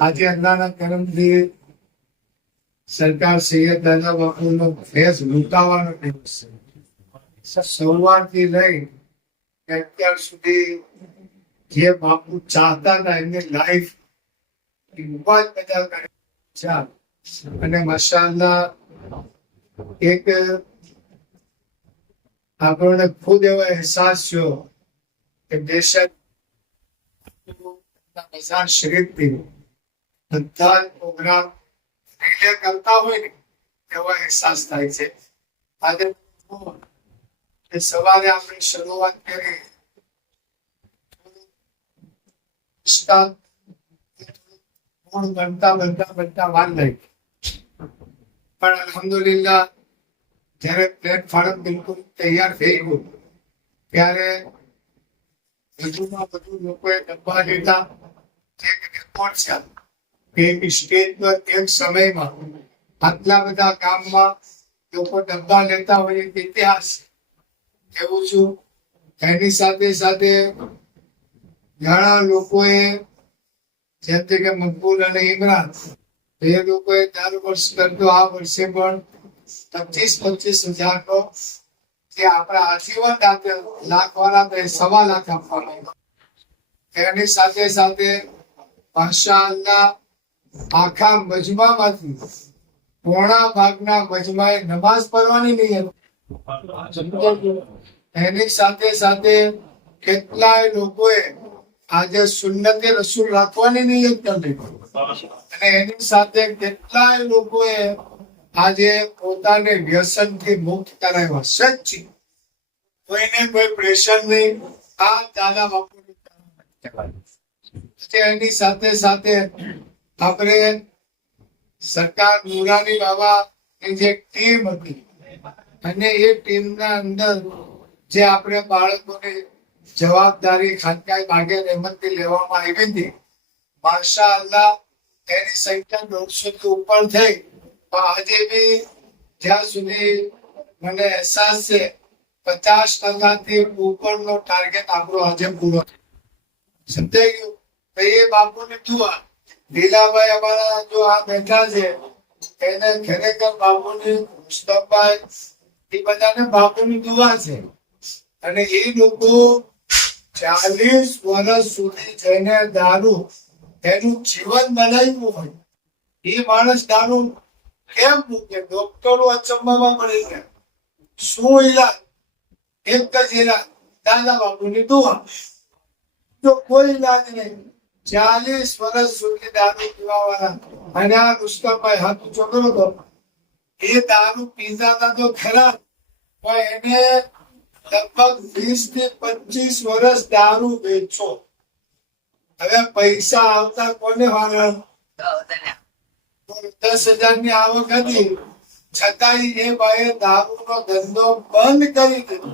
આજે અલ્લાહના કરમથી સરકાર સૈયદ દાદા બાપુનો ફેસ લૂંટાવાનો દિવસ છે. સવારથી લઈ અત્યાર સુધી જે બાપુ ચાહતા હતા એમની લાઈફ બધા કરે અને માશાઅલ્લાહ એક આપણને ખુદ એવો અહેસાસ થયો કે બેશક મઝાર શરીફથી બધા જ પ્રોગ્રામ રિલે કરતા હોય ને એવો અહેસાસ થાય છે. આજે સવારે આપણે શરૂઆત કરી બનતા વાર લાગી, પણ અલ્હમ્દુલિલ્લાહ જયારે પ્લેટફોર્મ બિલકુલ તૈયાર થઈ ગયું ત્યારે વધુમાં વધુ લોકોએ ડબ્બા લીધા. એક રેકોર્ડ છે કે સ્ટેજ પર એક સમયમાં આટલા બધા ગામમાં લોકો ડબ્બા લેતા હોય ઇતિહાસ એવું છું. એની સાથે સાથે ઘણા લોકોએ જેમ કે મકબૂલ અને ઇમરાન એ લોકોએ દર વર્ષ કરતો આ વર્ષે પણ 25,000 નો જે આપણા આજીવન લાખ વાળા 1.25 લાખ આપવાનો. એની સાથે સાથે માશાઅલ્લાહ આખા મજમામાંથી પોણા ભાગના મજમાએ નમાઝ પઢવાની નહીં. એની સાથે સાથે કેટલાય લોકોએ આજે સુન્નતે રસૂલ રાખવાની નિયત કરી, અને એની સાથે કેટલાય લોકોએ આજે પોતાને વ્યસનથી મુક્ત કરાવ્યા. સચ્ચી કોઈને કોઈ પ્રેશર નહીં, આ દાદા બાપુની એની સાથે સાથે આપણે સરકાર નુરાની બાબાની જે ટીમ હતી અને એ ટીમના અંદર જે આપણે બાળકોની જવાબદારી ખાનકાઈ બાગે રહેમતથી લેવામાં આવી હતી, માશાઅલ્લાહ એની સંખ્યા 150 થી ઉપર થઈ. પણ આજે બી જ્યાં સુધી મને અહેસાસ છે 50% થી ઉપરનો ટાર્ગેટ આપણો આજે પૂરો સમજાઈ ગયું. એ બાપુની દુઆ લીલાભાઈ અમારા જો આ બેઠા છે એને ખરેખર બાપુની મુસ્તફાભાઈ એ બધાને બાપુની દુઆ છે. અને એ લોકો 40 વર્ષ સુધી જઈને દારૂ એનું જીવન બનાવ્યું હોય એ માણસ દારૂ કેમ મૂકે? ડોક્ટરો અચંબામાં પડી ગયા. શું ઈલાજ? એક જ ઈલાજ, દાદા બાપુની દુઆ. જો કોઈ ઈલાજ નહીં. 40 વર્ષ સુધી દારૂ પીવા વાળા અને આ મુસ્તફાભાઈ હાથ ચોકડો હતો એ દારૂ પીતા હતા તો ખરા, પણ એને લગભગ 20 થી 25 વર્ષ દારૂ વેચો. હવે પૈસા આવતા કોને વાળા? 10,000 ની આવક હતી છતાંય એ ભાઈએ દારૂનો ધંધો બંધ કરી દીધો.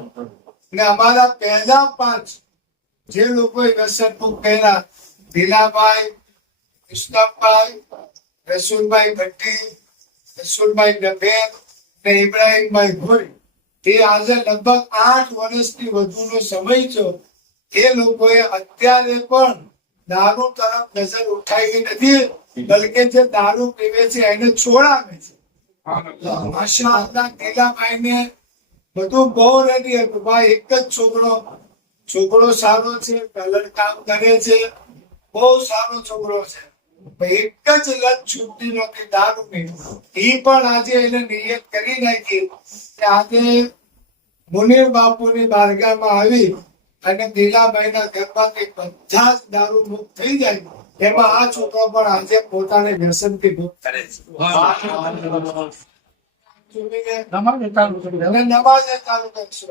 ને અમારા પહેલા 5 જે લોકોએ વ્યસન મુક્ત કર્યા, દિલાભાઈ, મુસ્તફાભાઈ, રસુલભાઈ ભટ્ટી, રસુલભાઈ ડભેર ને ઇબ્રાહીમભાઈ ભોઈ, એ આજે લગભગ 8 વર્ષથી વધુનો સમય છે. એ લોકોએ અત્યારે પણ દારૂ તરફ નજર ઉઠાવી નથી, બલકે જે દારૂ પીવે છે એને છોડાવે છે. માશાઅલ્લાહ દિલાભાઈ ને બધું બહુ રેડી હતું. ભાઈ એક જ છોકરો સારો છે, કલર કામ કરે છે, બહુ સારો છોકરો છે. એક જ લત છૂટતી નહોતી દારૂની. એ પણ આજે એને નિયત કરી નાખી કે આજે મુનીર બાપુની બારગાહમાં આવી અને દિલાભાઈના ઘરમાંથી બધા જ દારૂ મુક્ત થઈ જાય. એમાં આ છોકરો પણ આજે પોતાને વ્યસનથી મુક્ત કરે છે. નમાઝે ચાલુ કરશું.